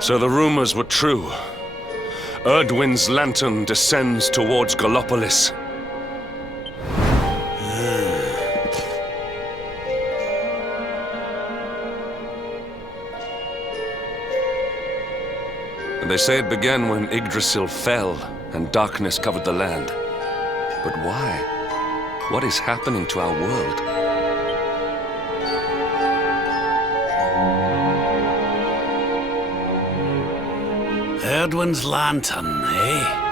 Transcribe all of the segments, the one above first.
So the rumors were true. Erdwin's lantern descends towards Gallopolis. They say it began when Yggdrasil fell and darkness covered the land. But why? What is happening to our world? Erdwin's lantern, eh?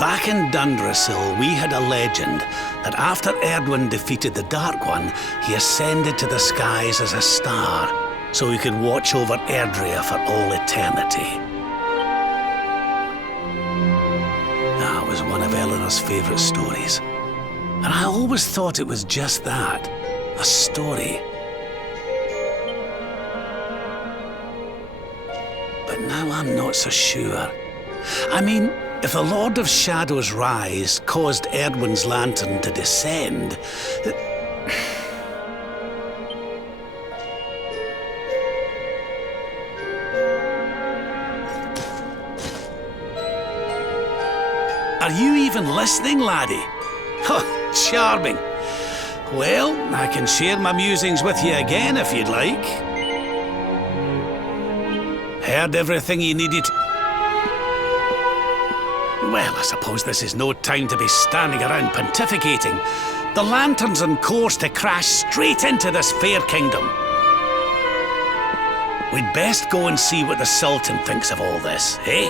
Back in Dundrasil, we had a legend that after Erdwin defeated the Dark One, he ascended to the skies as a star, so he could watch over Erdrea for all eternity. That was one of Eleanor's favourite stories. And I always thought it was just that, a story. But now I'm not so sure. I mean, if the Lord of Shadow's rise caused Erdwin's lantern to descend... Are you even listening, laddie? Oh, charming. Well, I can share my musings with you again if you'd like. Heard everything you needed? Well, I suppose this is no time to be standing around pontificating. The lantern's on course to crash straight into this fair kingdom. We'd best go and see what the Sultan thinks of all this, eh?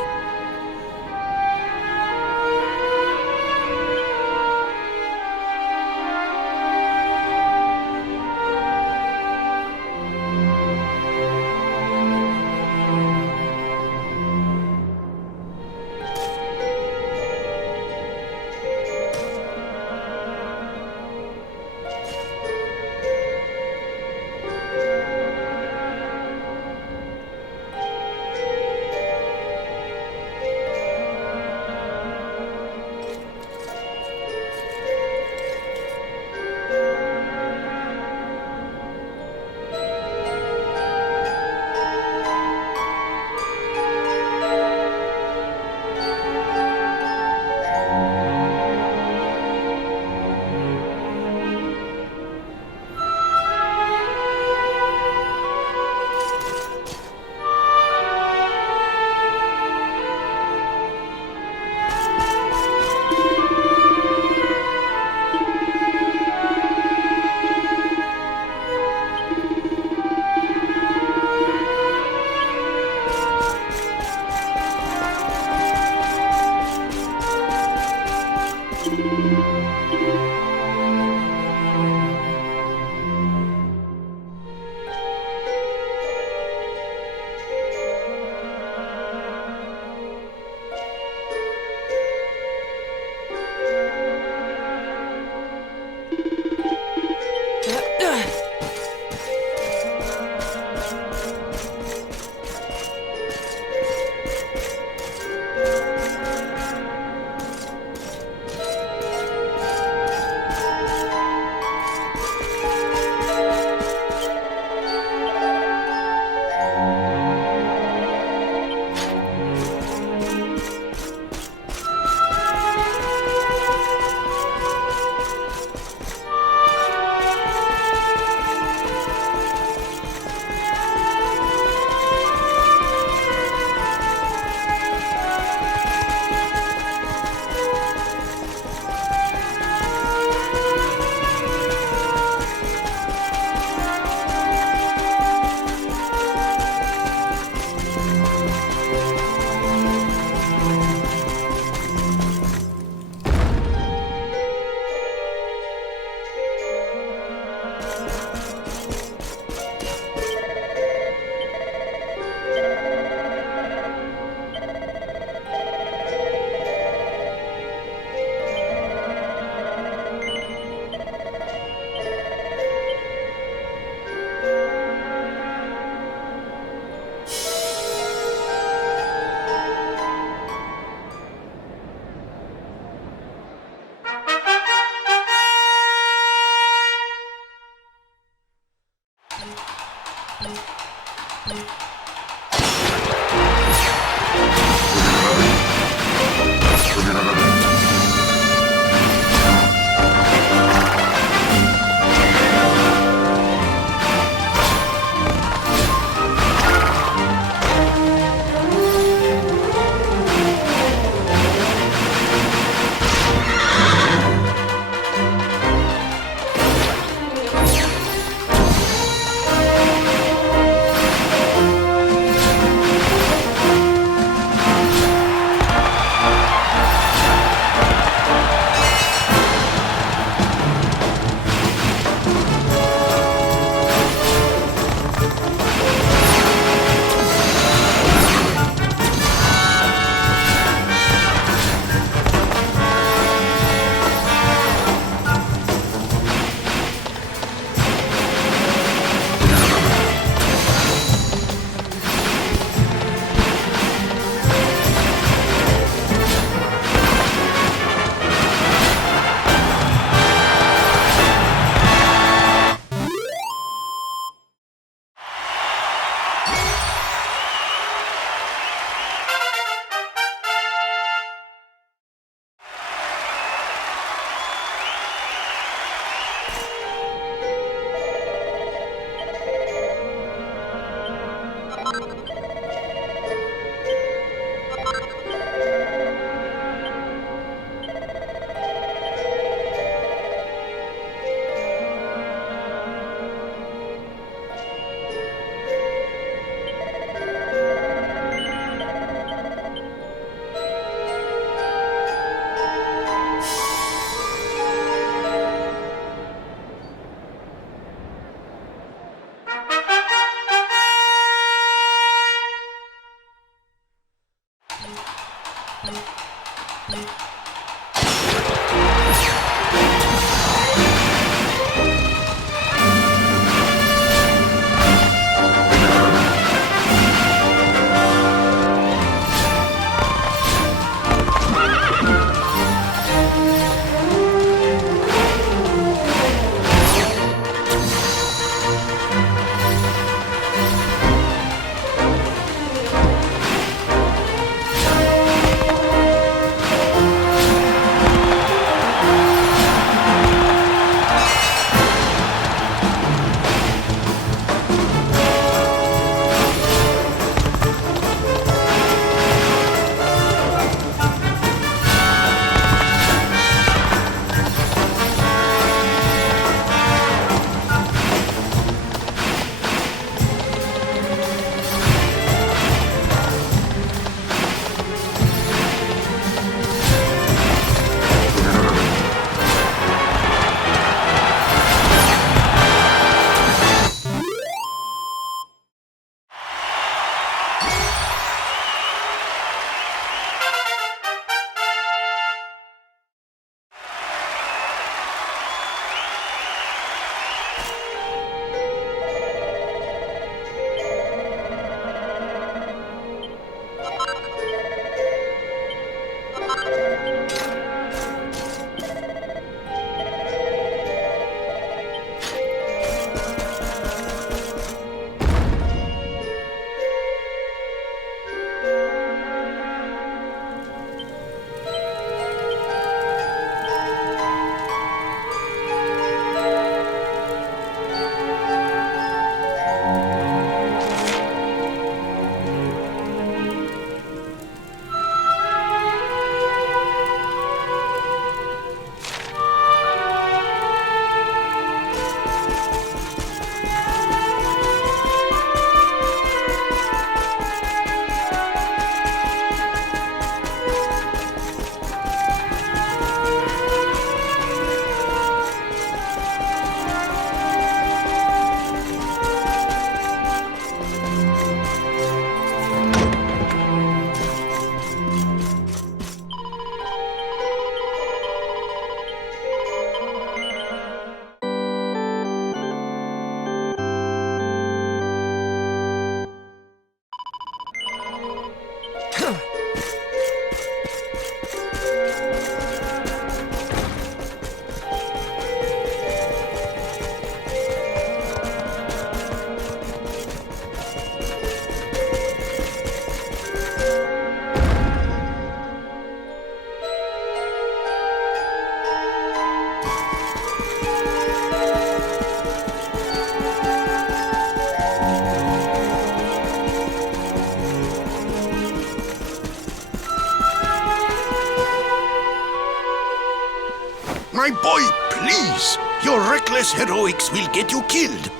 My boy, please! Your reckless heroics will get you killed.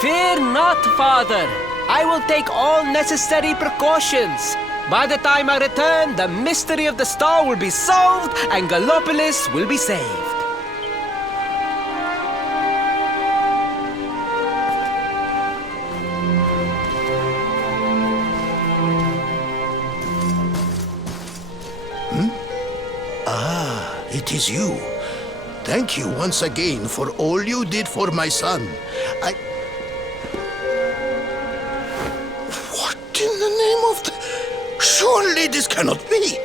Fear not, father. I will take all necessary precautions. By the time I return, the mystery of the star will be solved and Gallopolis will be saved. It is you. Thank you once again for all you did for my son. What in the name of the... Surely this cannot be.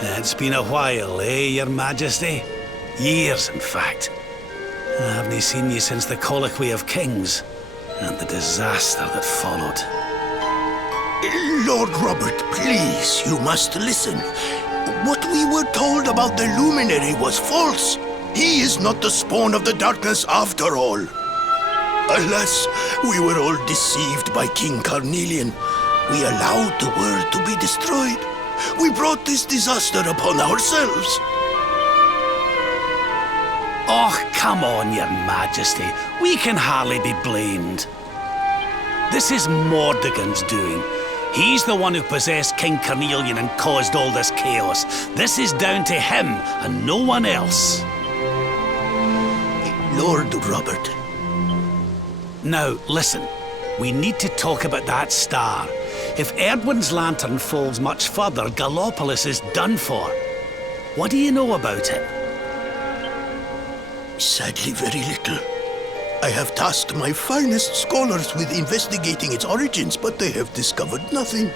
It's been a while, Your Majesty? Years, in fact. I haven't seen you since the Colloquy of Kings and the disaster that followed. Lord Robert, please, you must listen. What we were told about the Luminary was false. He is not the spawn of the darkness after all. Alas, we were all deceived by King Carnelian. We allowed the world to be destroyed. We brought this disaster upon ourselves. Oh, come on, Your Majesty. We can hardly be blamed. This is Mordegon's doing. He's the one who possessed King Carnelian and caused all this chaos. This is down to him and no one else. Lord Robert. Now, listen. We need to talk about that star. If Erdwin's lantern falls much further, Gallopolis is done for. What do you know about it? Sadly, very little. I have tasked my finest scholars with investigating its origins, but they have discovered nothing.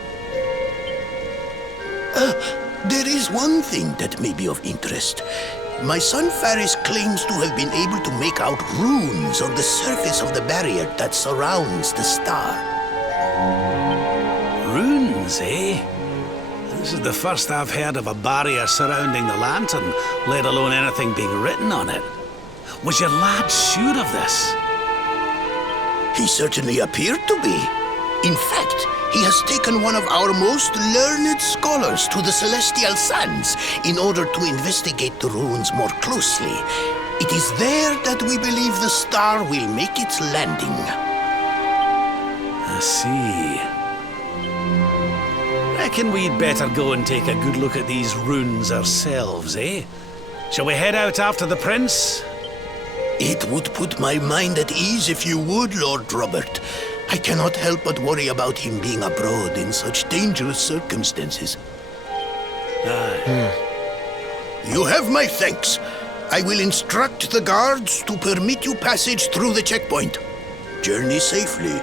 There is one thing that may be of interest. My son Faris claims to have been able to make out runes on the surface of the barrier that surrounds the star. Runes, eh? This is the first I've heard of a barrier surrounding the lantern, let alone anything being written on it. Was your lad sure of this? He certainly appeared to be. In fact, he has taken one of our most learned scholars to the Celestial Sands in order to investigate the runes more closely. It is there that we believe the star will make its landing. I see. Reckon we'd better go and take a good look at these runes ourselves, eh? Shall we head out after the prince? It would put my mind at ease if you would, Lord Robert. I cannot help but worry about him being abroad in such dangerous circumstances. You have my thanks. I will instruct the guards to permit you passage through the checkpoint. Journey safely.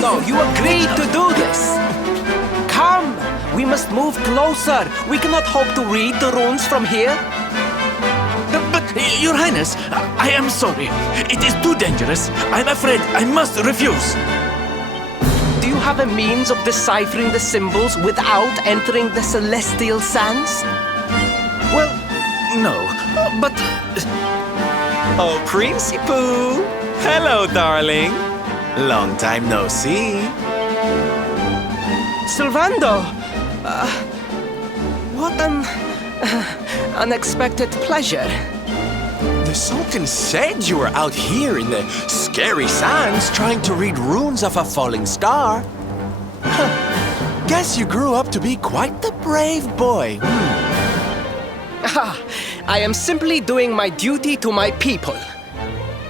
No, you agreed to do this. Come, we must move closer. We cannot hope to read the runes from here. But Your Highness, I am sorry. It is too dangerous. I'm afraid I must refuse. Do you have a means of deciphering the symbols without entering the celestial sands? Well, no, but... Oh, Princey Pooh! Hello, darling! Long time no see. Sylvando! What an unexpected pleasure. The Sultan said you were out here in the scary sands trying to read runes of a falling star. Huh. Guess you grew up to be quite the brave boy. I am simply doing my duty to my people.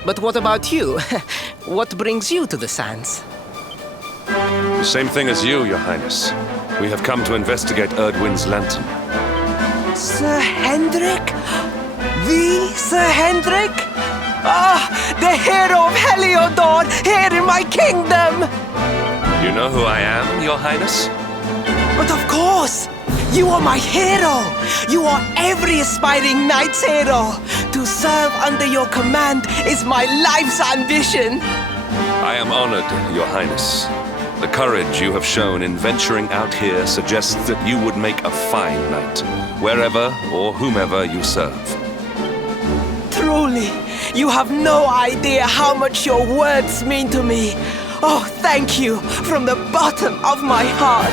But what about you? What brings you to the sands? The same thing as you, Your Highness. We have come to investigate Erdwin's lantern. Sir Hendrik? The Sir Hendrik? The hero of Heliodor, here in my kingdom! You know who I am, Your Highness? But of course! You are my hero! You are every aspiring knight's hero! To serve under your command is my life's ambition! I am honored, Your Highness. The courage you have shown in venturing out here suggests that you would make a fine knight, wherever or whomever you serve. Truly, you have no idea how much your words mean to me. Oh, thank you from the bottom of my heart.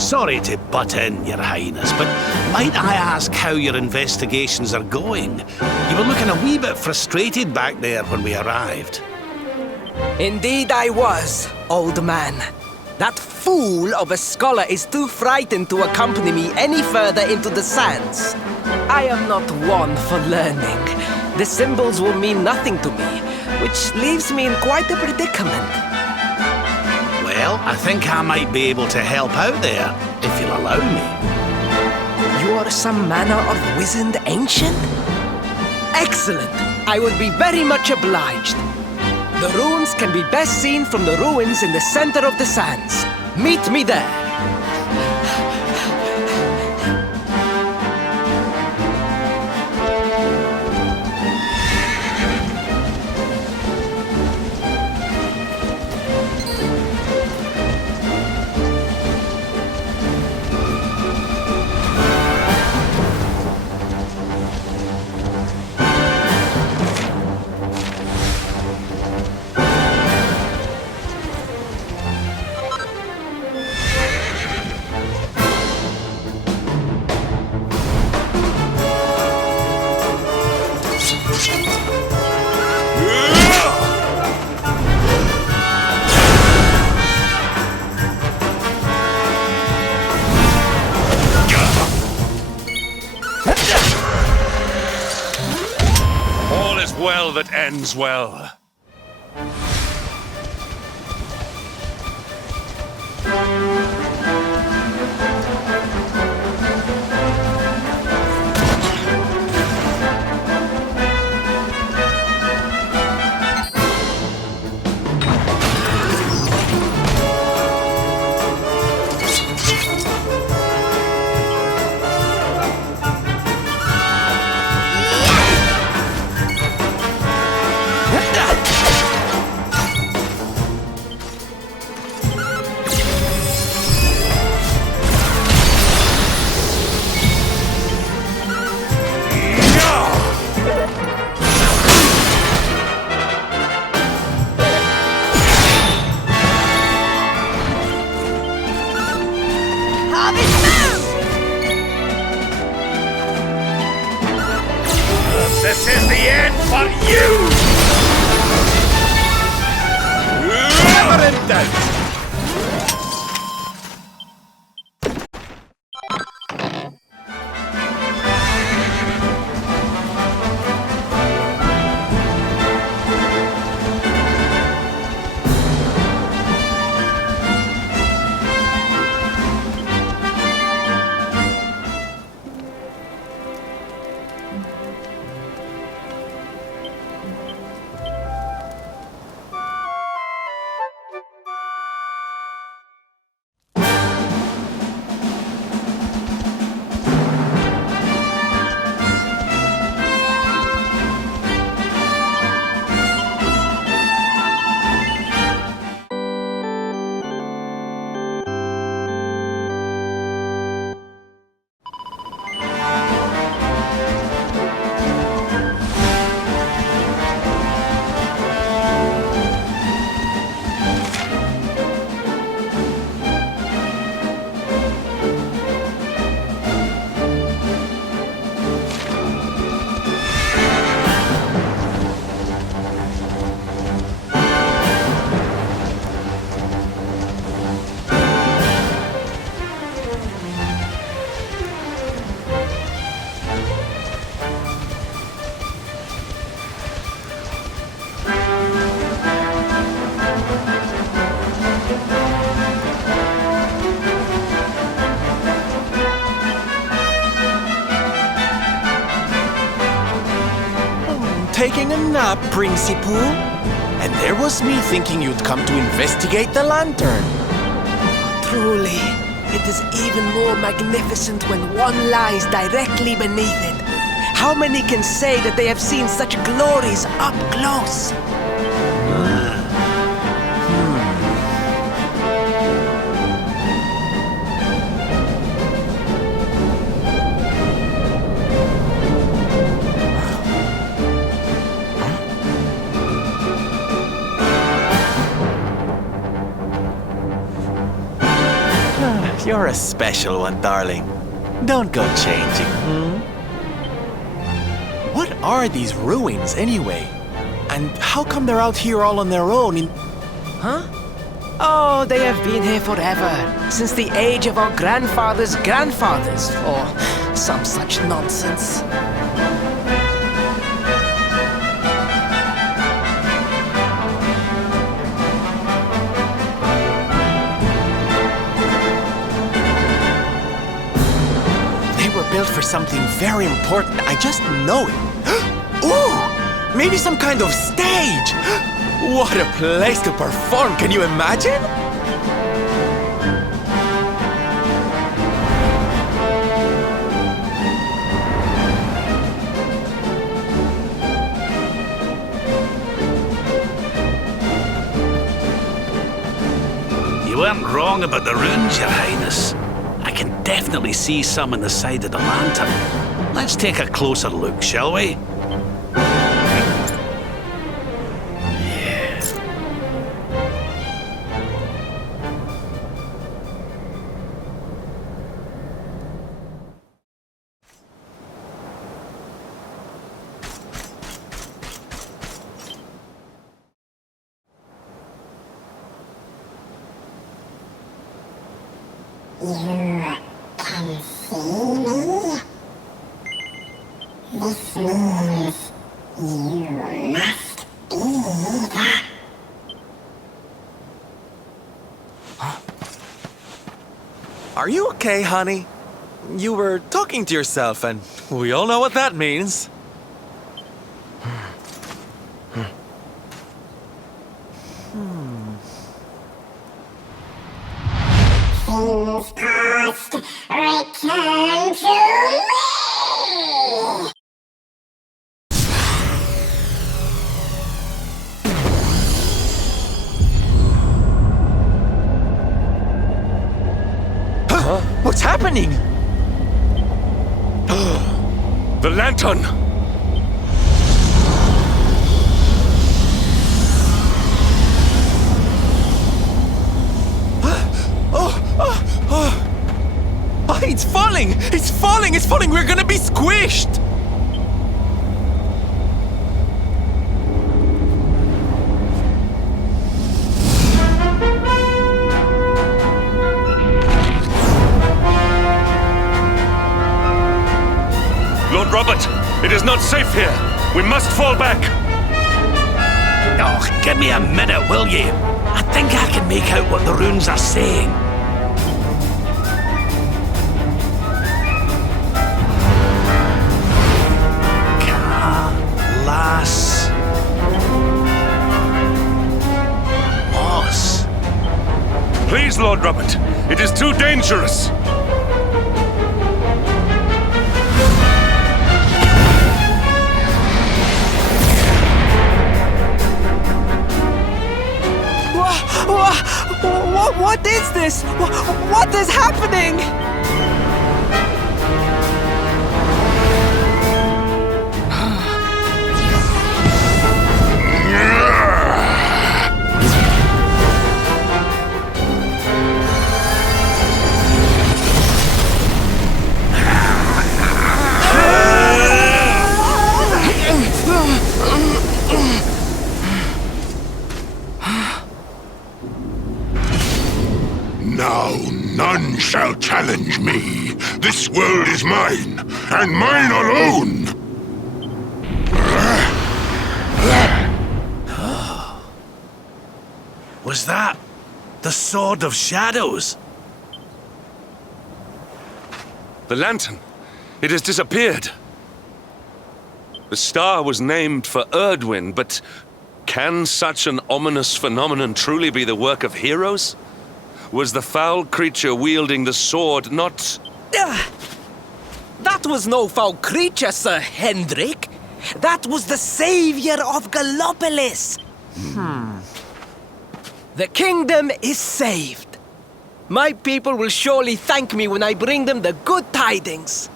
Sorry to butt in, Your Highness, but might I ask how your investigations are going? You were looking a wee bit frustrated back there when we arrived. Indeed I was, old man. That fool of a scholar is too frightened to accompany me any further into the sands. I am not one for learning. The symbols will mean nothing to me, which leaves me in quite a predicament. Well, I think I might be able to help out there, if you'll allow me. You are some manner of wizened ancient? Excellent! I would be very much obliged. The runes can be best seen from the ruins in the center of the sands. Meet me there. All is well that ends well. This is the end for you! Never in doubt! taking a nap, Principal. And there was me thinking you'd come to investigate the lantern. Truly, it is even more magnificent when one lies directly beneath it. How many can say that they have seen such glories up close? You're a special one, darling. Don't go changing, What are these ruins, anyway? And how come they're out here all on their own in... Huh? Oh, they have been here forever, since the age of our grandfathers' grandfathers, or some such nonsense. Built for something very important. I just know it. Ooh! Maybe some kind of stage! What a place to perform! Can you imagine? You weren't wrong about the runes, Your Highness. I can definitely see some on the side of the lantern. Let's take a closer look, shall we? You can see me? This means you must be the... Are you okay, honey? You were talking to yourself, and we all know what that means. Things past, return to me! What's happening? The lantern! It's falling! It's falling! It's falling! We're gonna be squished! Lord Robert, it is not safe here. We must fall back. Oh, give me a minute, will you? I think I can make out what the runes are saying. Please, Lord Robert, it is too dangerous. What is this? What is happening? Now none shall challenge me. This world is mine, and mine alone! Was that the Sword of Shadows? The lantern. It has disappeared. The star was named for Erdwin, but can such an ominous phenomenon truly be the work of heroes? Was the foul creature wielding the sword not... That was no foul creature, Sir Hendrik. That was the savior of Gallopolis. The kingdom is saved. My people will surely thank me when I bring them the good tidings.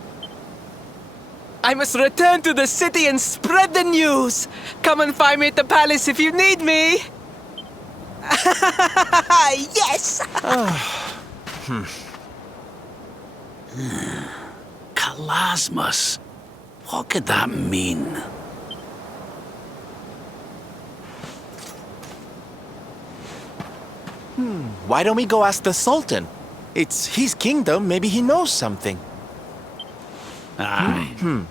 I must return to the city and spread the news. Come and find me at the palace if you need me. Yes! Kalasmus. What could that mean? Why don't we go ask the Sultan? It's his kingdom, maybe he knows something. Aye.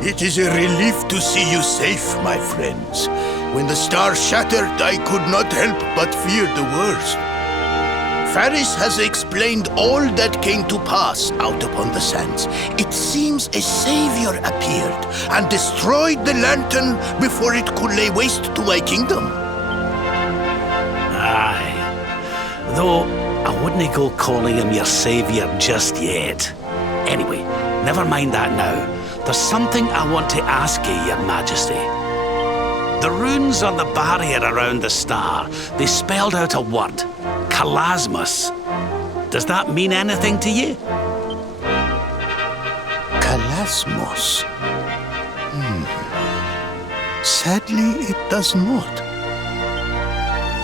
It is a relief to see you safe, my friends. When the star shattered, I could not help but fear the worst. Faris has explained all that came to pass out upon the sands. It seems a savior appeared and destroyed the lantern before it could lay waste to my kingdom. Aye. Though, I wouldn't go calling him your savior just yet. Anyway, never mind that now. There's something I want to ask you, Your Majesty. The runes on the barrier around the star, they spelled out a word. Kalasmus. Does that mean anything to you? Kalasmos. Sadly, it does not.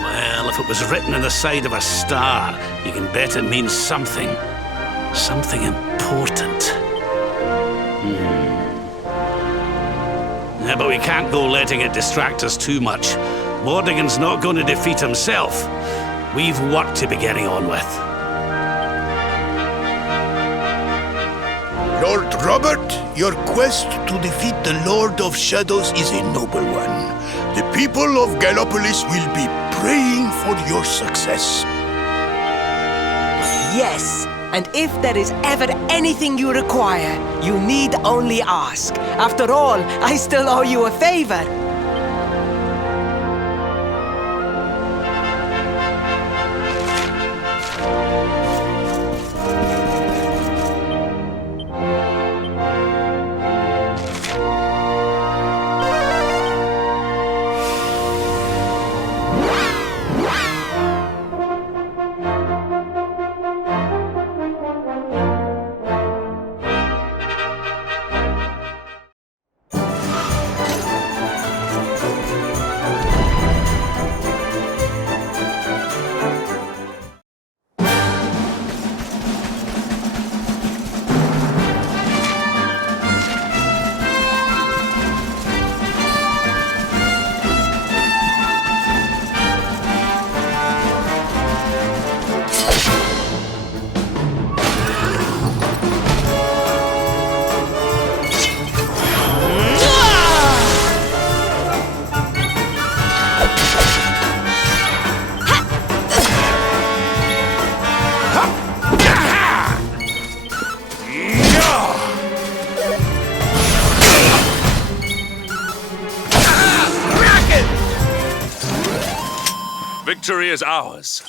Well, if it was written on the side of a star, you can bet it means something. Something important. Yeah, but we can't go letting it distract us too much. Mordegon's not going to defeat himself. We've work to be getting on with. Lord Robert, your quest to defeat the Lord of Shadows is a noble one. The people of Gallopolis will be praying for your success. Yes, and if there is ever anything you require, you need only ask. After all, I still owe you a favor. Victory is ours.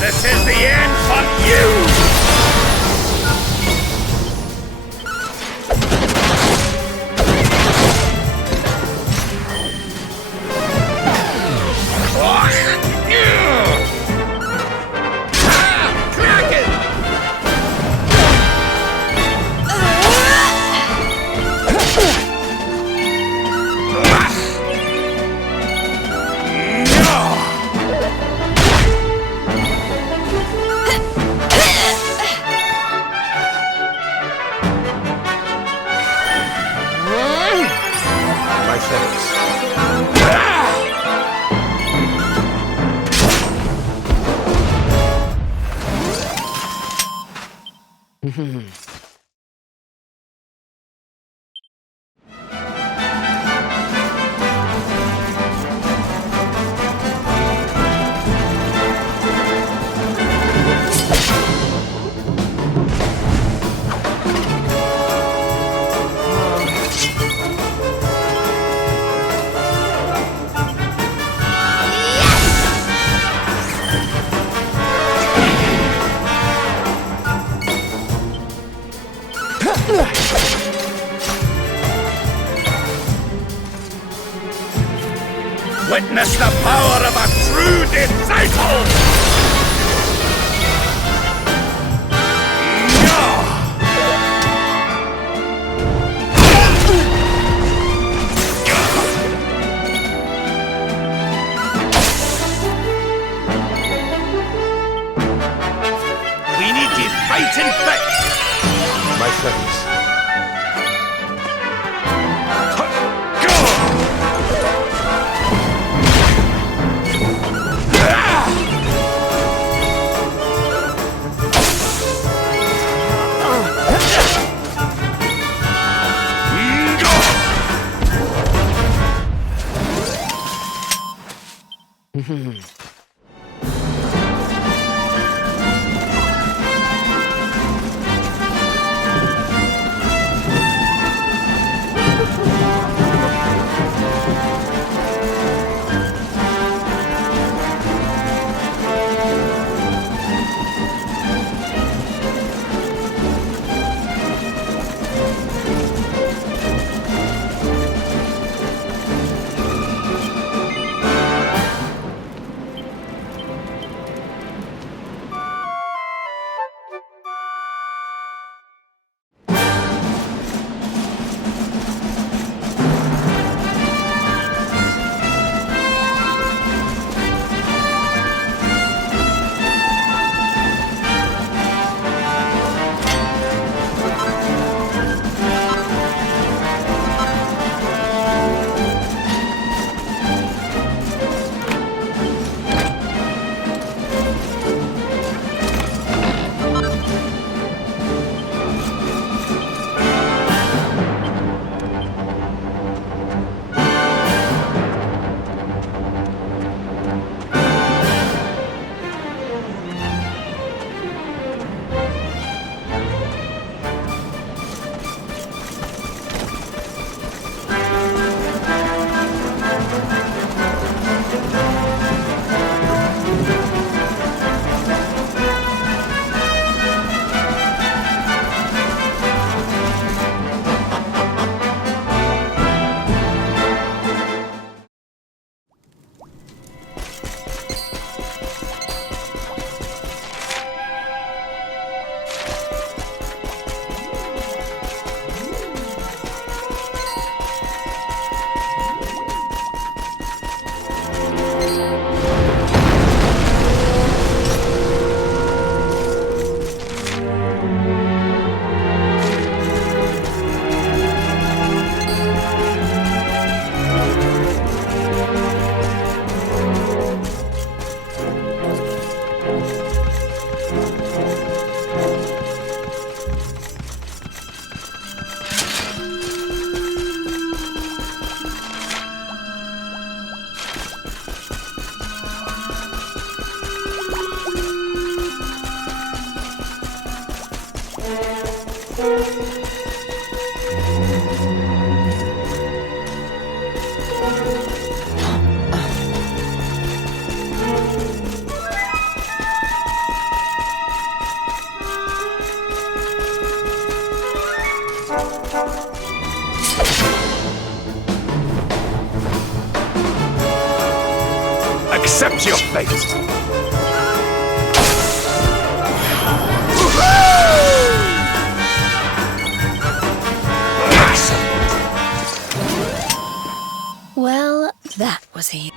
This is the end for you! Witness the power of a true disciple! We need to fight and fight! My friends. Accept your fate! Well, that was easy.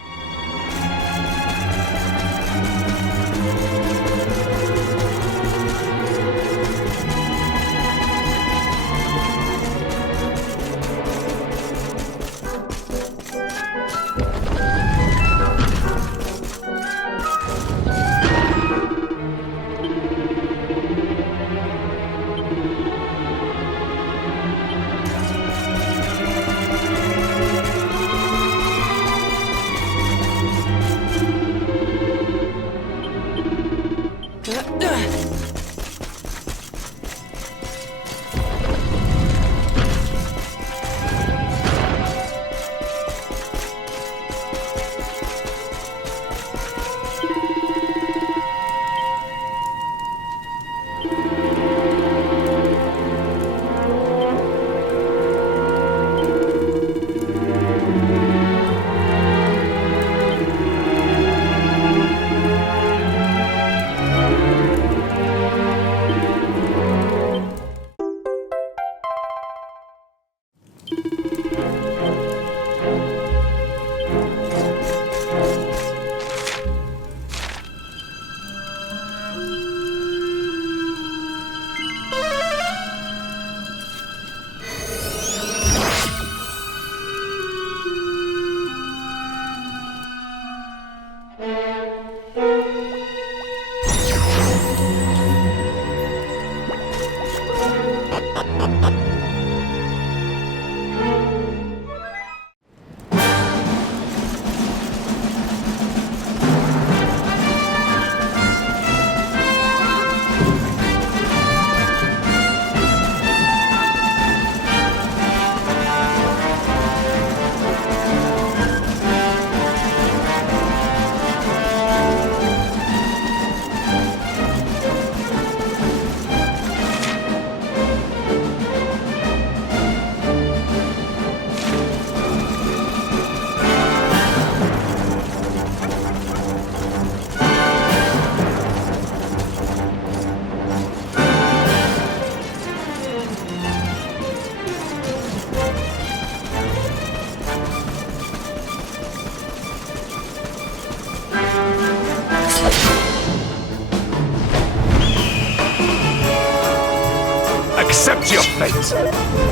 Accept your fate!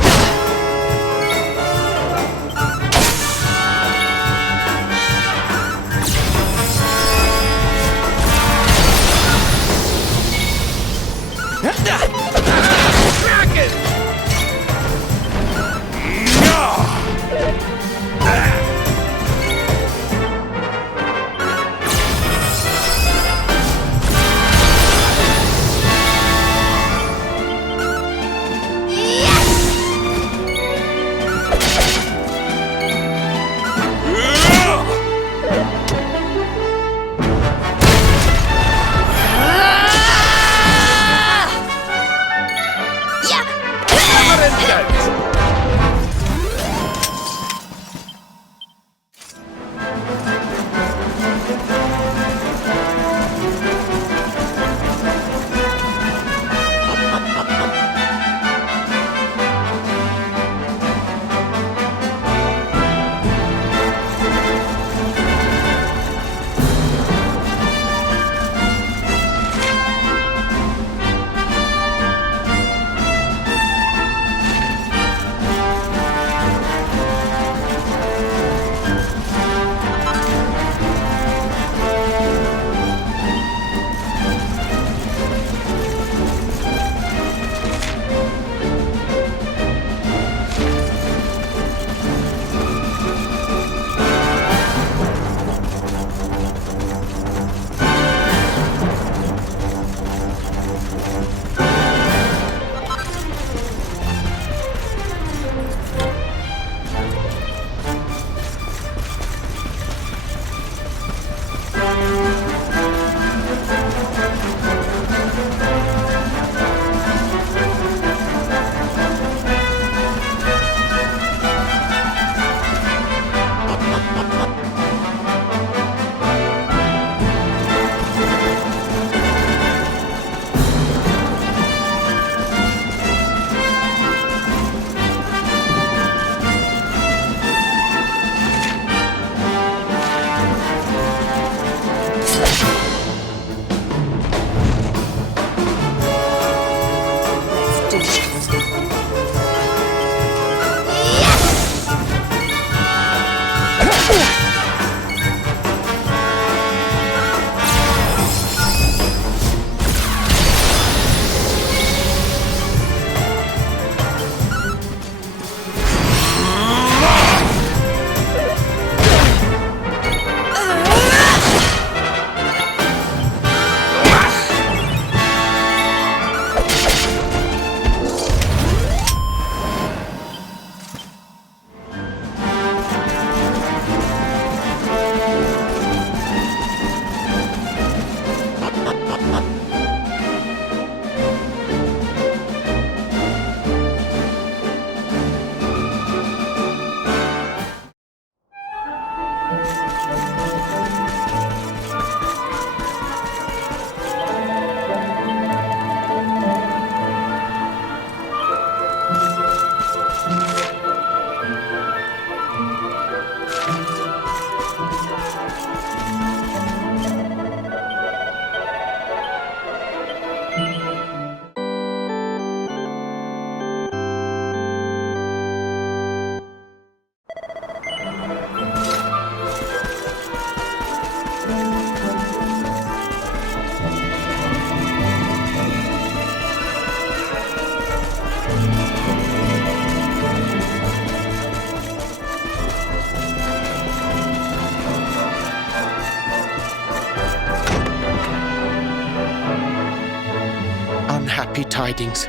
tidings.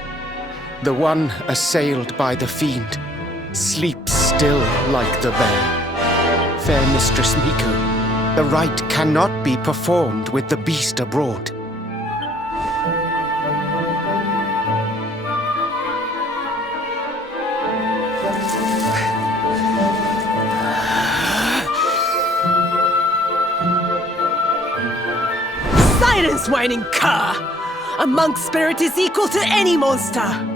The one assailed by the fiend sleeps still like the bear. Fair Mistress Miku, the rite cannot be performed with the beast abroad. Silence, whining cur! A monk spirit is equal to any monster!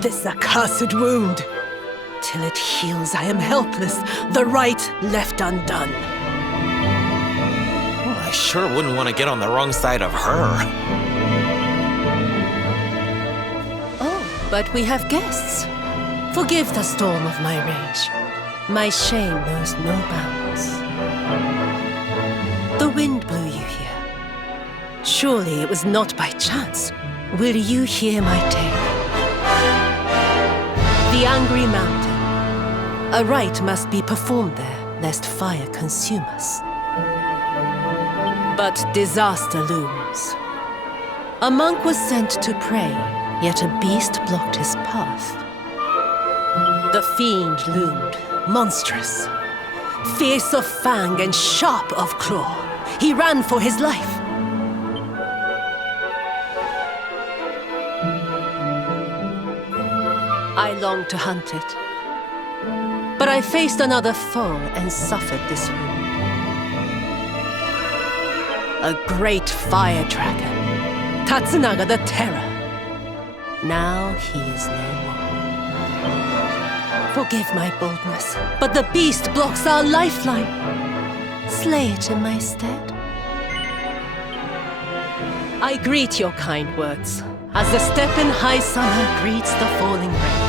This accursed wound. Till it heals, I am helpless, the rite left undone. I sure wouldn't want to get on the wrong side of her. Oh, but we have guests. Forgive the storm of my rage. My shame knows no bounds. The wind blew you here. Surely it was not by chance. Will you hear my tale? The Angry Mountain. A rite must be performed there, lest fire consume us. But disaster looms. A monk was sent to pray, yet a beast blocked his path. The fiend loomed, monstrous. Fierce of fang and sharp of claw. He ran for his life. I longed to hunt it. But I faced another foe and suffered this wound. A great fire dragon, Tatsunaga the Terror. Now he is no more. Forgive my boldness, but the beast blocks our lifeline. Slay it in my stead. I greet your kind words, as the steppe in high summer greets the falling rain.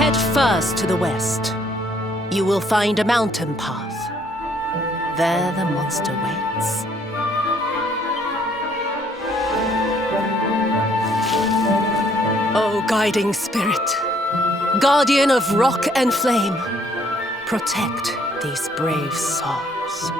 Head first to the west. You will find a mountain path. There the monster waits. O guiding spirit, guardian of rock and flame, protect these brave souls.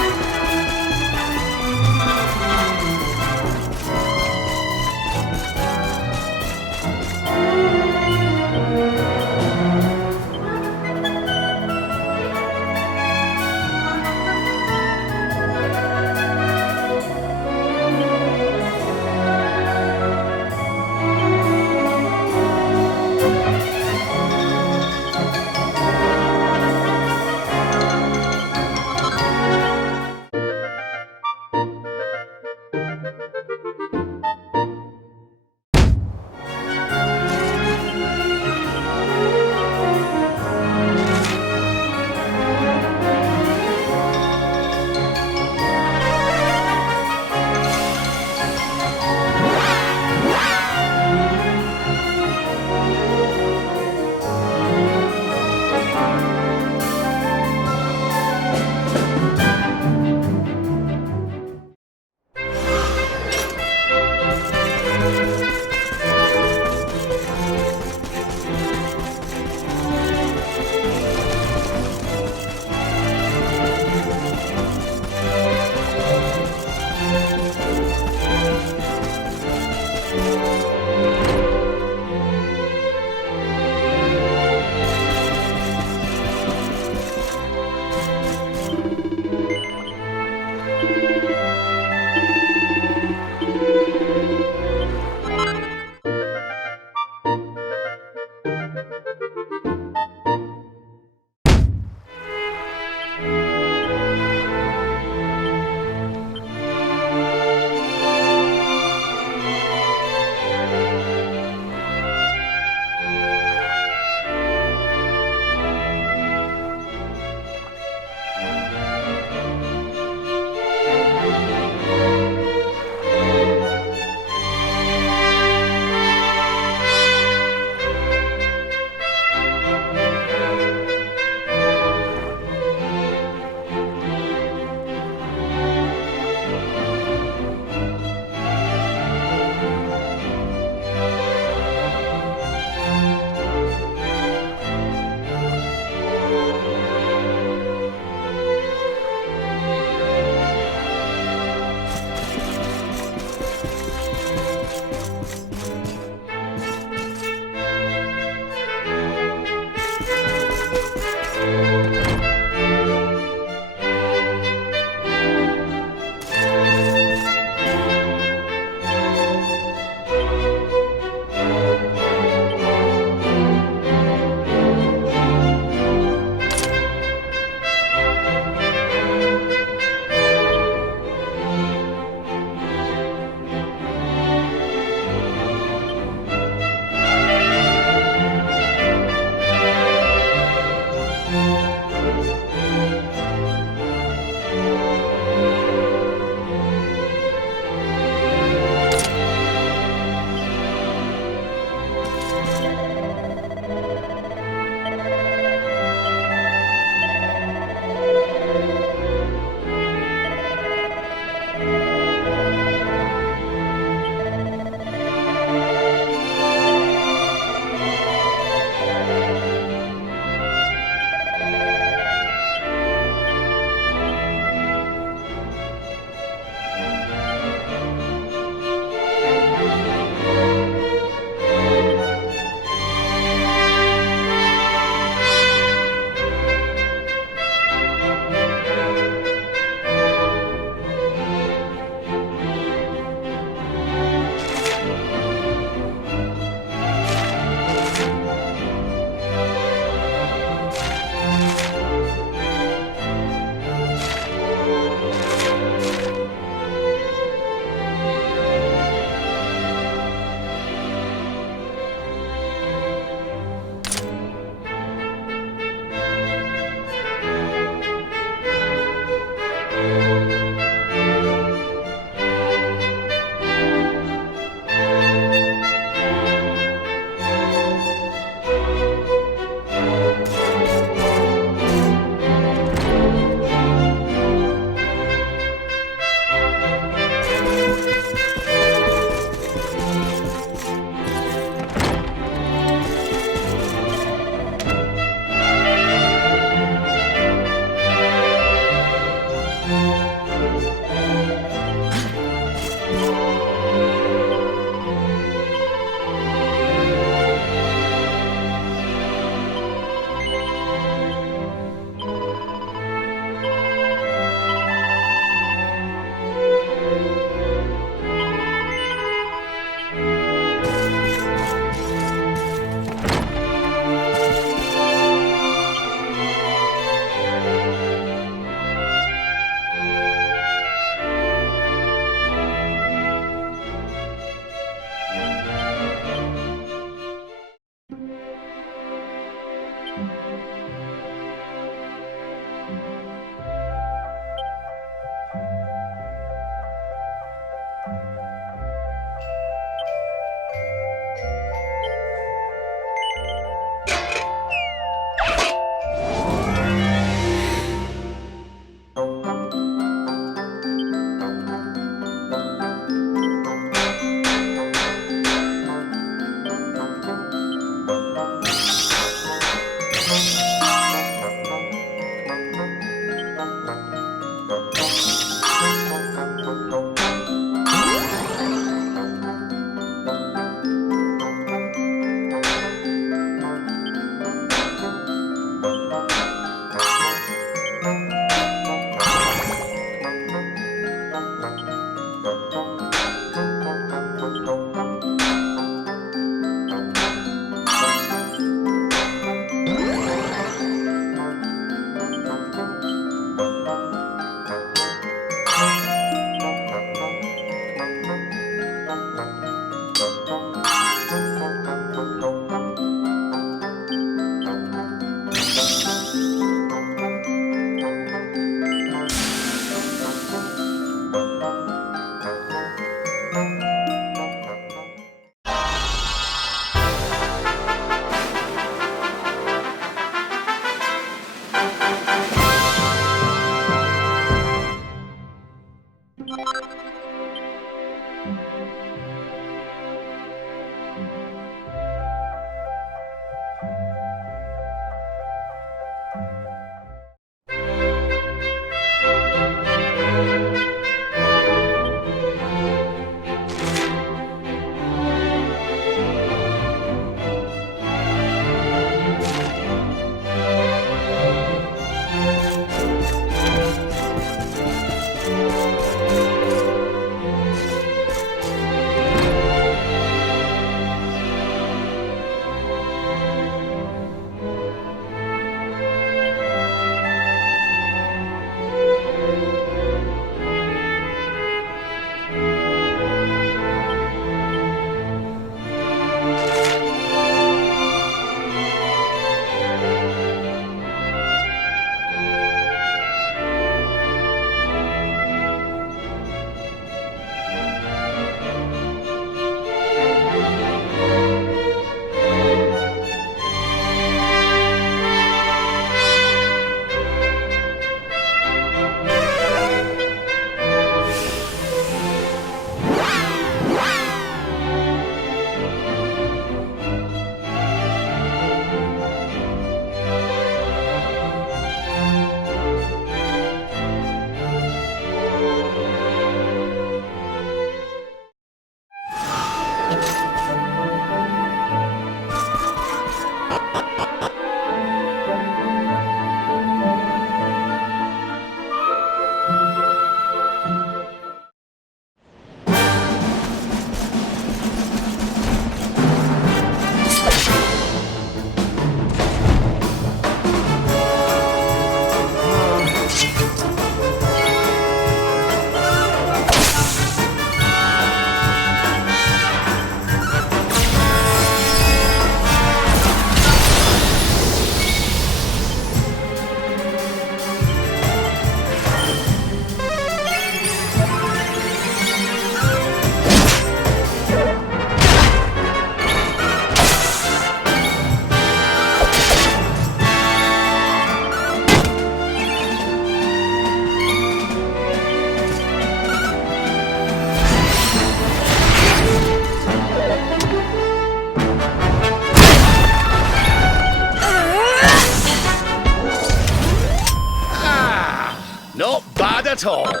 at all.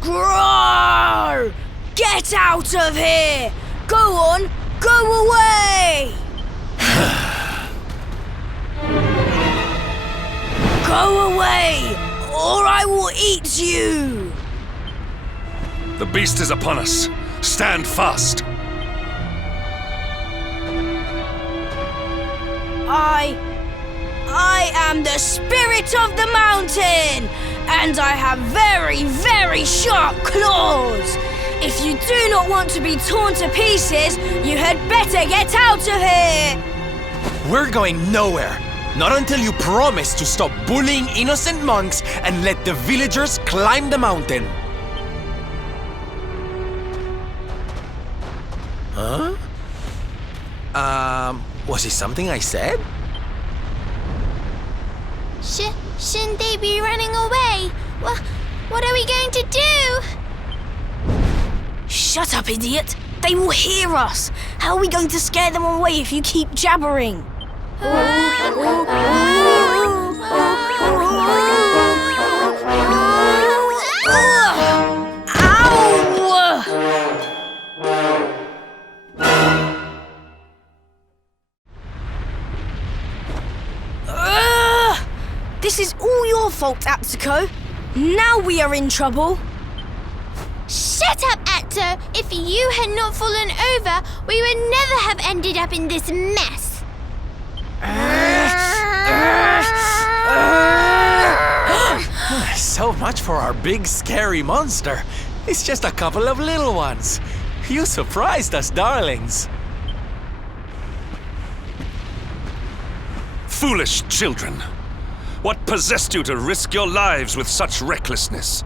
Groar! Get out of here! Go on, go away! Go away, or I will eat you! The beast is upon us. Stand fast. I am the spirit of the mountain, and I have very, very sharp claws. If you do not want to be torn to pieces, you had better get out of here. We're going nowhere. Not until you promise to stop bullying innocent monks and let the villagers climb the mountain. Huh? Was it something I said? Shouldn't they be running away? What are we going to do? Shut up, idiot! They will hear us! How are we going to scare them away if you keep jabbering? This is all your fault, Atsuko. Now we are in trouble. Shut up, Atto! If you had not fallen over, we would never have ended up in this mess. So much for our big scary monster. It's just a couple of little ones. You surprised us, darlings. Foolish children! What possessed you to risk your lives with such recklessness?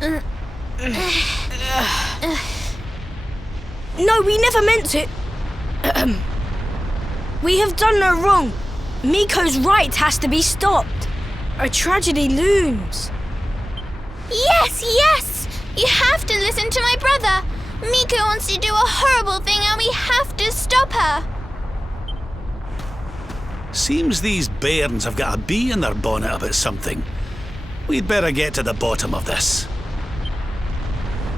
No, we never meant to. We have done no wrong. Miko's right has to be stopped. A tragedy looms. Yes! You have to listen to my brother. Miko wants to do a horrible thing and we have to stop her. Seems these bairns have got a bee in their bonnet about something. We'd better get to the bottom of this.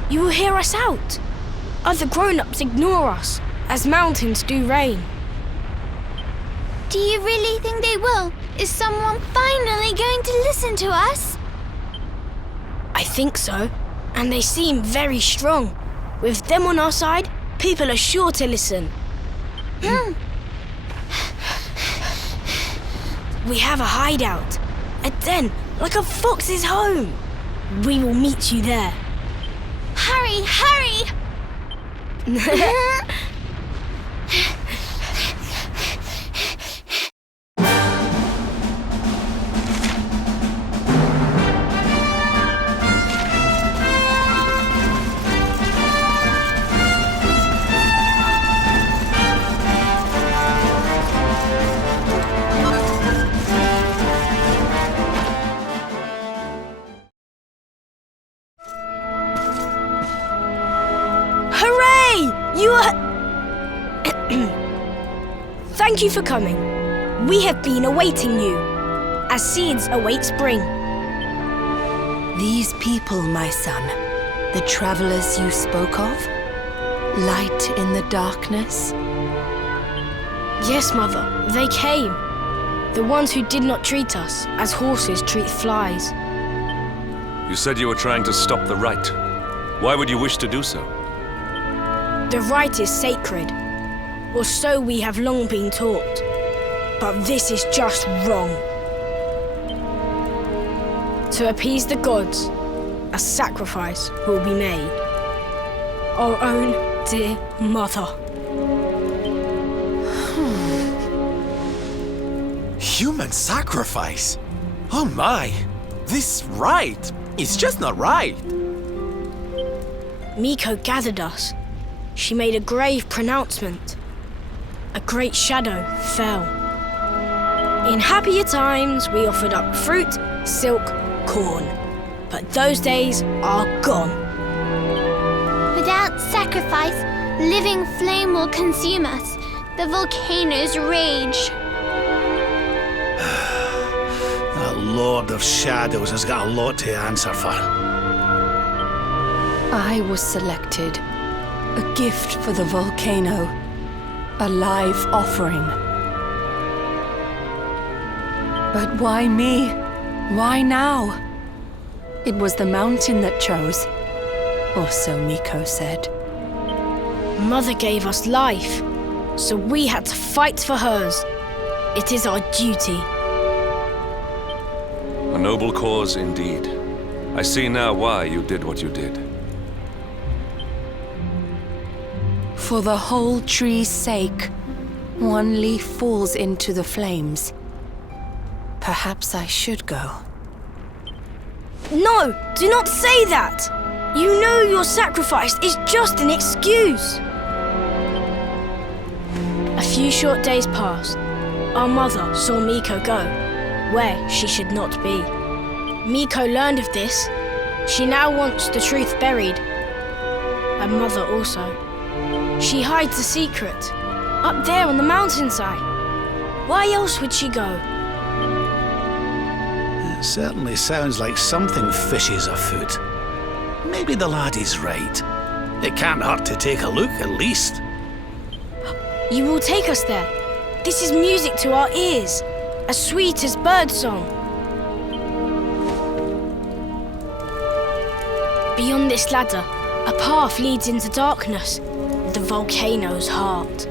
You will hear us out. Other grown-ups ignore us, as mountains do rain. Do you really think they will? Is someone finally going to listen to us? I think so, and they seem very strong. With them on our side, people are sure to listen. We have a hideout, a den, like a fox's home. We will meet you there. Hurry! Thank you for coming. We have been awaiting you, as seeds await spring. These people, my son, the travelers you spoke of? Light in the darkness? Yes, Mother, they came. The ones who did not treat us as horses treat flies. You said you were trying to stop the rite. Why would you wish to do so? The rite is sacred, or so we have long been taught. But this is just wrong. To appease the gods, a sacrifice will be made. Our own dear mother. Human sacrifice? Oh my! This rite is just not right. Miko gathered us. She made a grave pronouncement. A great shadow fell. In happier times, we offered up fruit, silk, corn. But those days are gone. Without sacrifice, living flame will consume us. The volcanoes rage. The Lord of Shadows has got a lot to answer for. I was selected. A gift for the volcano. A live offering. But why me? Why now? It was the mountain that chose. Or so Miko said. Mother gave us life, so we had to fight for hers. It is our duty. A noble cause indeed. I see now why you did what you did. For the whole tree's sake, one leaf falls into the flames. Perhaps I should go. No, do not say that! You know your sacrifice is just an excuse. short days passed. Our mother saw Miko go, where she should not be. Miko learned of this. She now wants the truth buried. Her mother also. She hides a secret, up there on the mountainside. Why else would she go? It certainly sounds like something fishy's afoot. Maybe the laddie's right. It can't hurt to take a look, at least. You will take us there. This is music to our ears, as sweet as birdsong. Beyond this ladder, a path leads into darkness, the volcano's heart.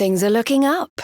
Things are looking up.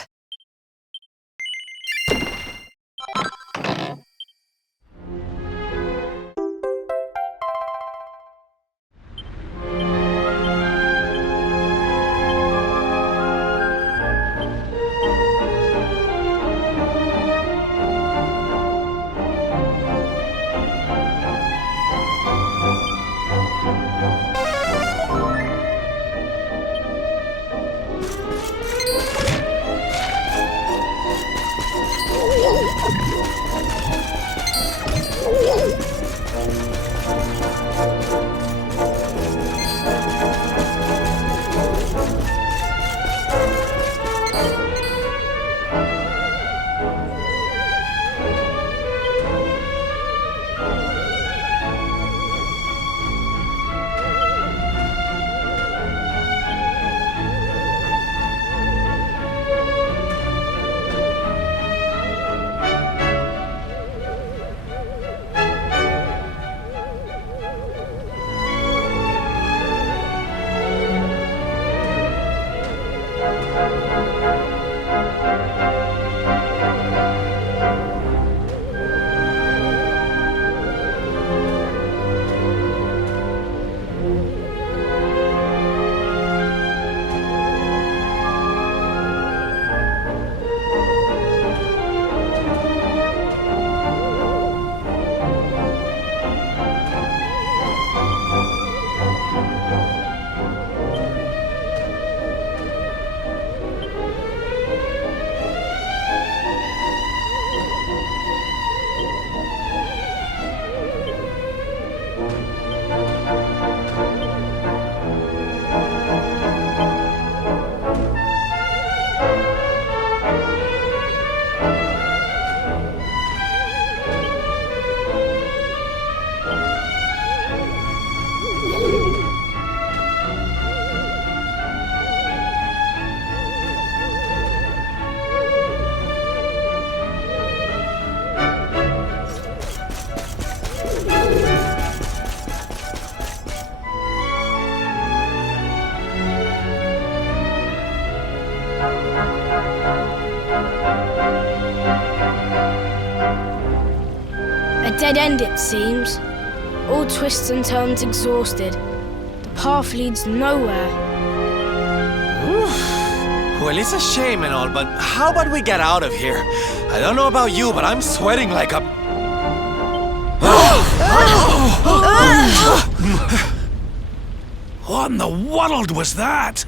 dead end, it seems. All twists and turns exhausted. The path leads nowhere. Well, it's a shame and all, but how about we get out of here? I don't know about you, but I'm sweating like a... What in the world was that?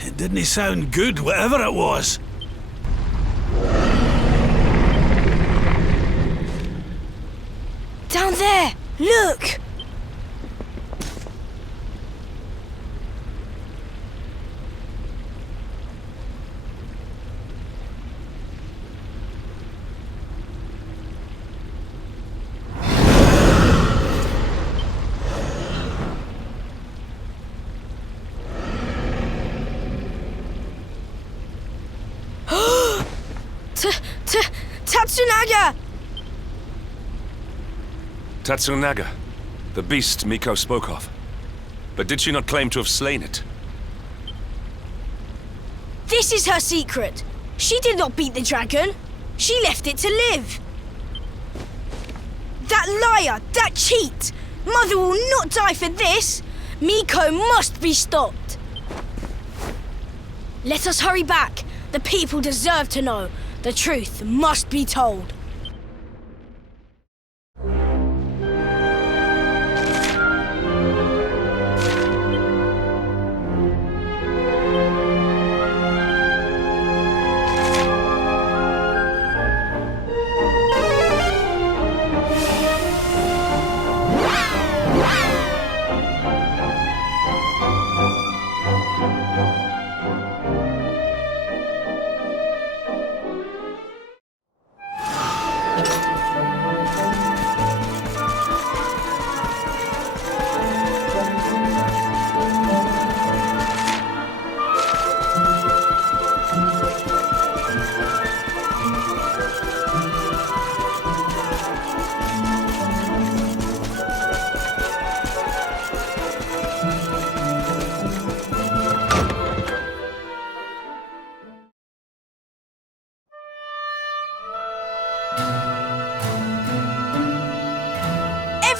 It didn't sound good, whatever it was. Down there! Look! Tatsunaga! Tatsunaga, the beast Miko spoke of. But did she not claim to have slain it? This is her secret. She did not beat the dragon. She left it to live. That liar! That cheat! Mother will not die for this! Miko must be stopped! Let us hurry back. The people deserve to know. The truth must be told.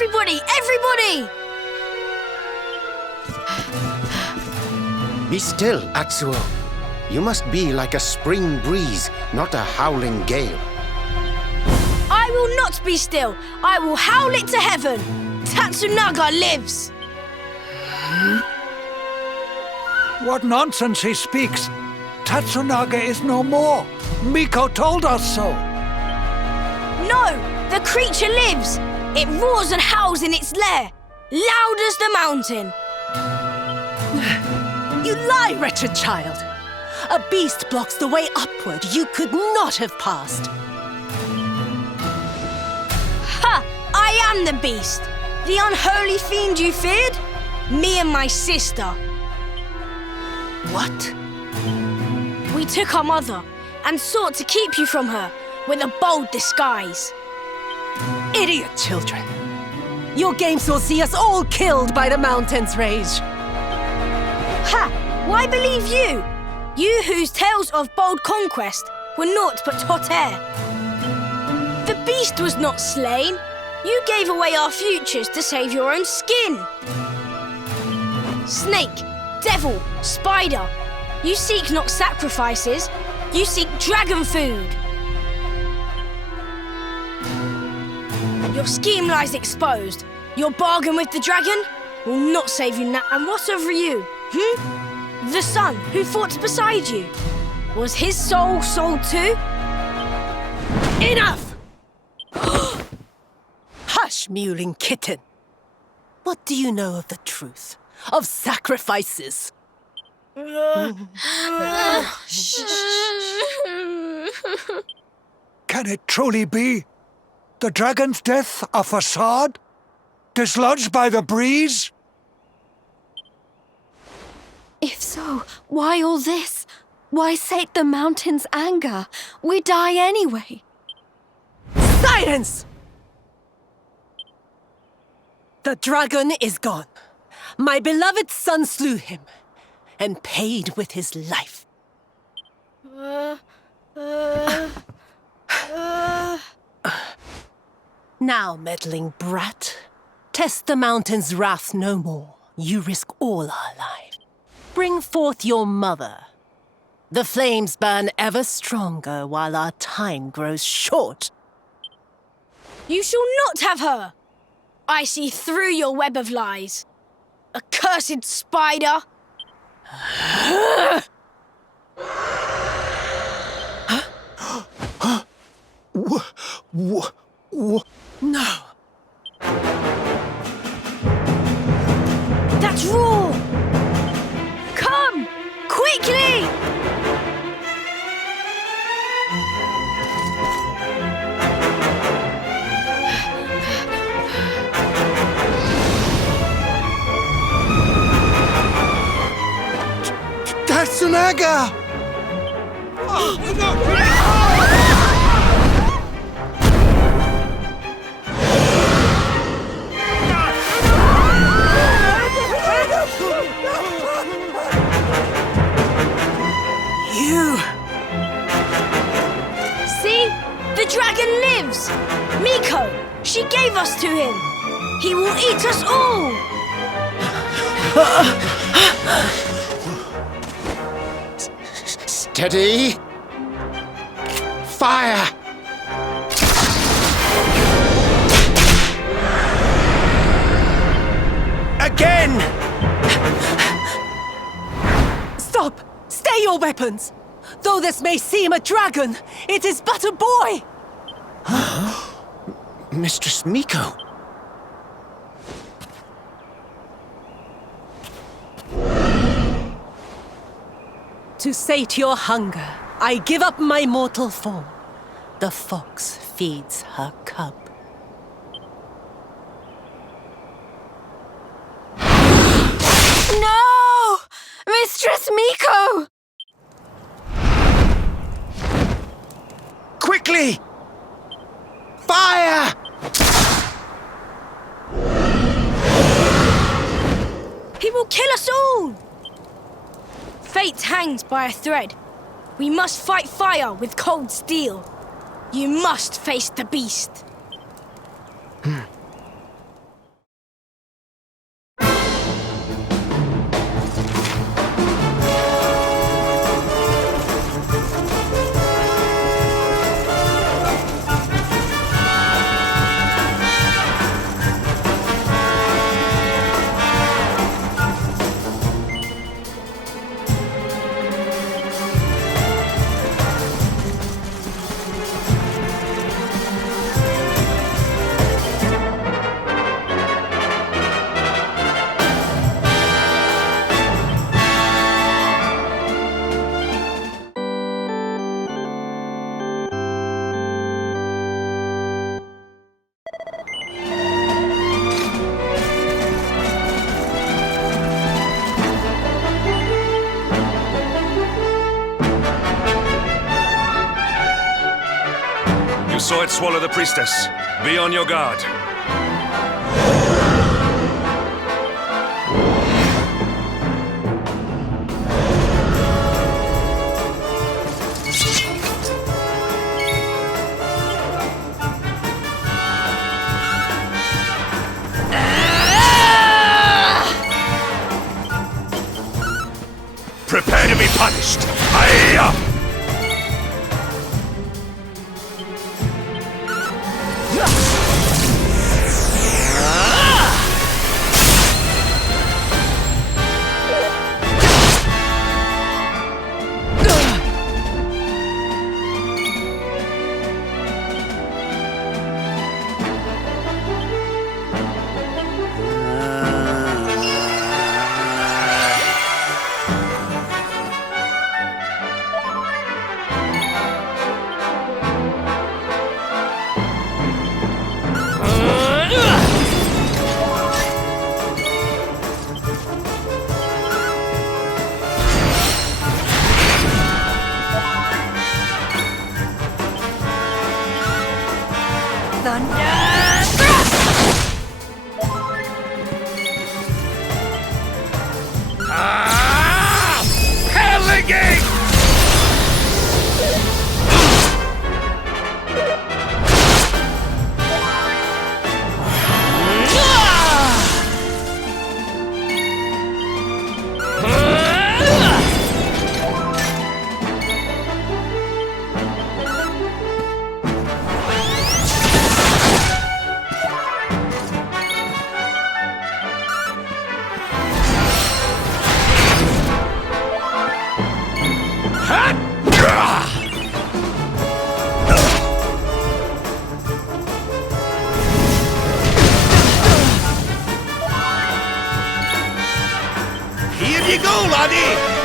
Everybody! Everybody! Be still, Atsuo. You must be like a spring breeze, not a howling gale. I will not be still. I will howl it to heaven. Tatsunaga lives. What nonsense he speaks. Tatsunaga is no more. Miko told us so. No, the creature lives. It roars and howls in its lair, loud as the mountain. You lie, wretched child. A beast blocks the way upward you could not have passed. Ha! I am the beast. The unholy fiend you feared? Me and my sister. What? We took our mother and sought to keep you from her with a bold disguise. Idiot children. Your games will see us all killed by the mountain's rage. Ha! Why believe you? You whose tales of bold conquest were naught but hot air. The beast was not slain. You gave away our futures to save your own skin. Snake, devil, spider. You seek not sacrifices. You seek dragon food. Your scheme lies exposed. Your bargain with the dragon will not save you now. And what of you? The son who fought beside you. Was his soul sold too? Enough! Hush, mewling kitten. What do you know of the truth? Of sacrifices? Can it truly be? The dragon's death a facade? Dislodged by the breeze? If so, why all this? Why sate the mountain's anger? We die anyway. Silence! The dragon is gone. My beloved son slew him and paid with his life. Now, meddling brat, test the mountain's wrath no more. You risk all our lives. Bring forth your mother. The flames burn ever stronger while our time grows short. You shall not have her! I see through your web of lies. Accursed spider! No! That's Roar! Come! Quickly! Tatsunaga! You! See? The dragon lives! Miko! She gave us to him! He will eat us all! Steady! Fire! Again! Stop! Stay your weapons! Though this may seem a dragon, it is but a boy! Mistress Miko! To sate your hunger, I give up my mortal form. The fox feeds her cub. No! Mistress Miko! Quickly! Fire! He will kill us all! Fate hangs by a thread. We must fight fire with cold steel. You must face the beast. You saw it swallow the priestess. Be on your guard. Prepare to be punished! Hi-ya! ye go, laddie!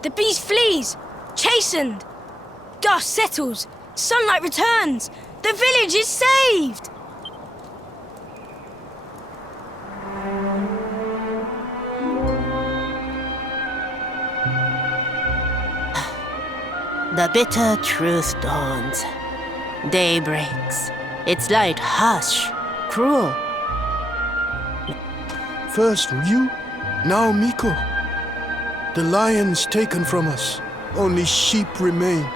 The beast flees! Chastened! Dust settles! Sunlight returns! The village is saved! The bitter truth dawns. Day breaks. Its light harsh, cruel. First Ryu, now Miko. The lion's taken from us. Only sheep remain.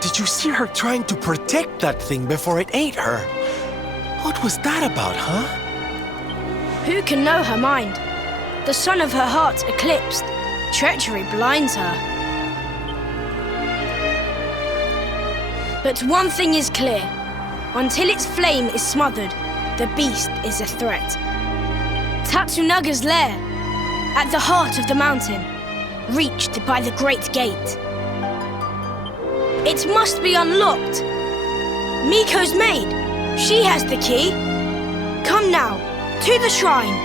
Did you see her trying to protect that thing before it ate her? What was that about, huh? Who can know her mind? The sun of her heart eclipsed. Treachery blinds her. But one thing is clear. Until its flame is smothered, the beast is a threat. Tatsunaga's lair, at the heart of the mountain, reached by the great gate. It must be unlocked. Miko's maid, she has the key. Come now, to the shrine.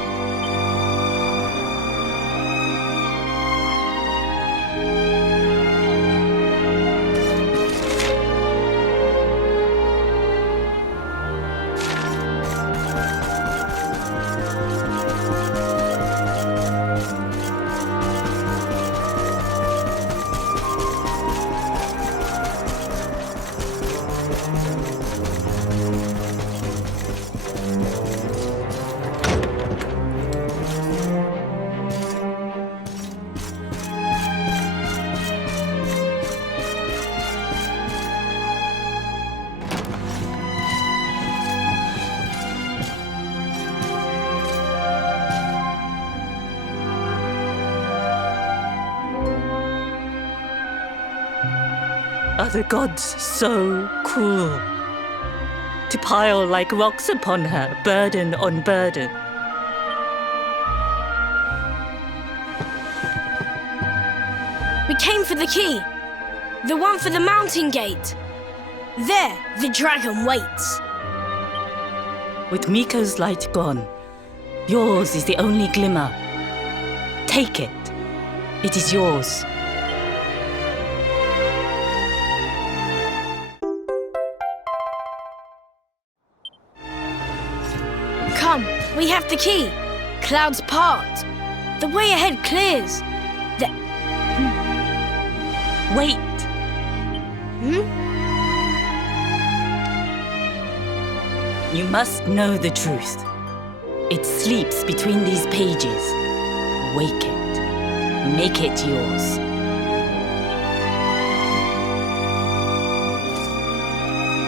Are the gods so cruel? To pile like rocks upon her, burden on burden. We came for the key. The one for the mountain gate. There, the dragon waits. With Miko's light gone, yours is the only glimmer. Take it. It is yours. Come, we have the key. Clouds part. The way ahead clears. Wait. You must know the truth. It sleeps between these pages. Wake it. Make it yours.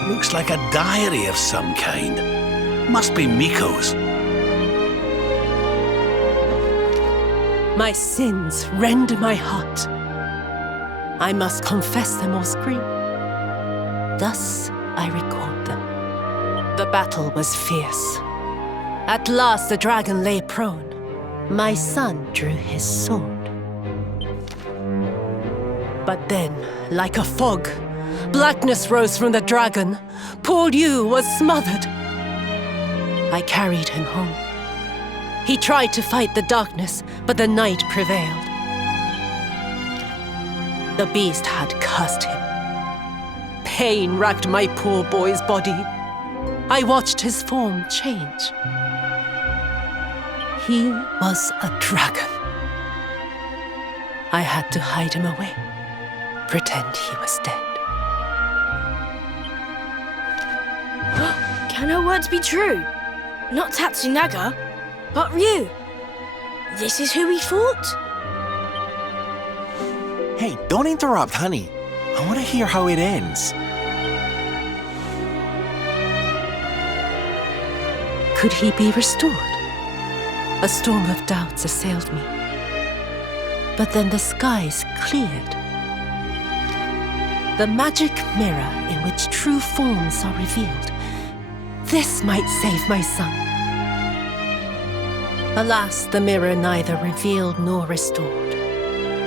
Looks like a diary of some kind. Must be Miko's. My sins rend my heart. I must confess them or scream. Thus I record them. The battle was fierce. At last the dragon lay prone. My son drew his sword. But then, like a fog, blackness rose from the dragon. Poor Yu was smothered. I carried him home. He tried to fight the darkness, but the night prevailed. The beast had cursed him. Pain racked my poor boy's body. I watched his form change. He was a dragon. I had to hide him away, pretend he was dead. Can her words be true? Not Tatsunaga, but Ryu. This is who he fought? Hey, don't interrupt, honey. I want to hear how it ends. Could he be restored? A storm of doubts assailed me. But then the skies cleared. The magic mirror in which true forms are revealed. This might save my son. Alas, the mirror neither revealed nor restored,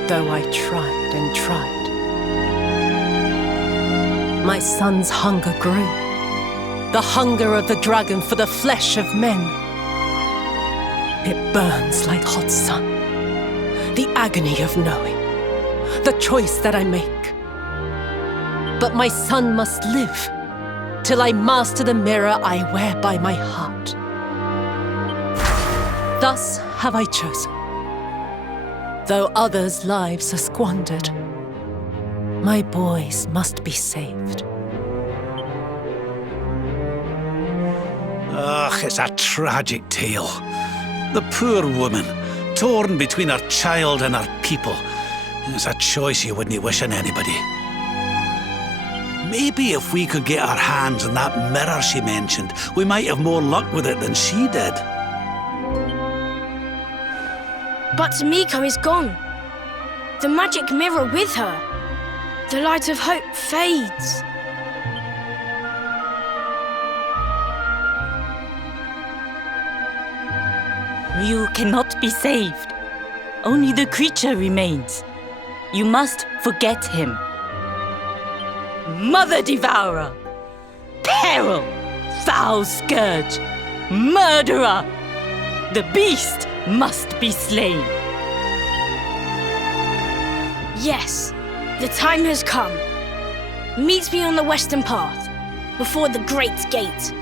though I tried and tried. My son's hunger grew. The hunger of the dragon for the flesh of men. It burns like hot sun. The agony of knowing. The choice that I make. But my son must live till I master the mirror I wear by my heart. Thus have I chosen. Though others' lives are squandered, my boys must be saved. Ugh, it's a tragic tale. The poor woman, torn between her child and her people. It's a choice you wouldn't wish on anybody. Maybe if we could get our hands on that mirror she mentioned, we might have more luck with it than she did. But Miko is gone. The magic mirror with her. The light of hope fades. Ryu cannot be saved. Only the creature remains. You must forget him. Mother Devourer! Peril! Foul Scourge! Murderer! The beast must be slain. Yes, the time has come. Meet me on the western path, before the great gate.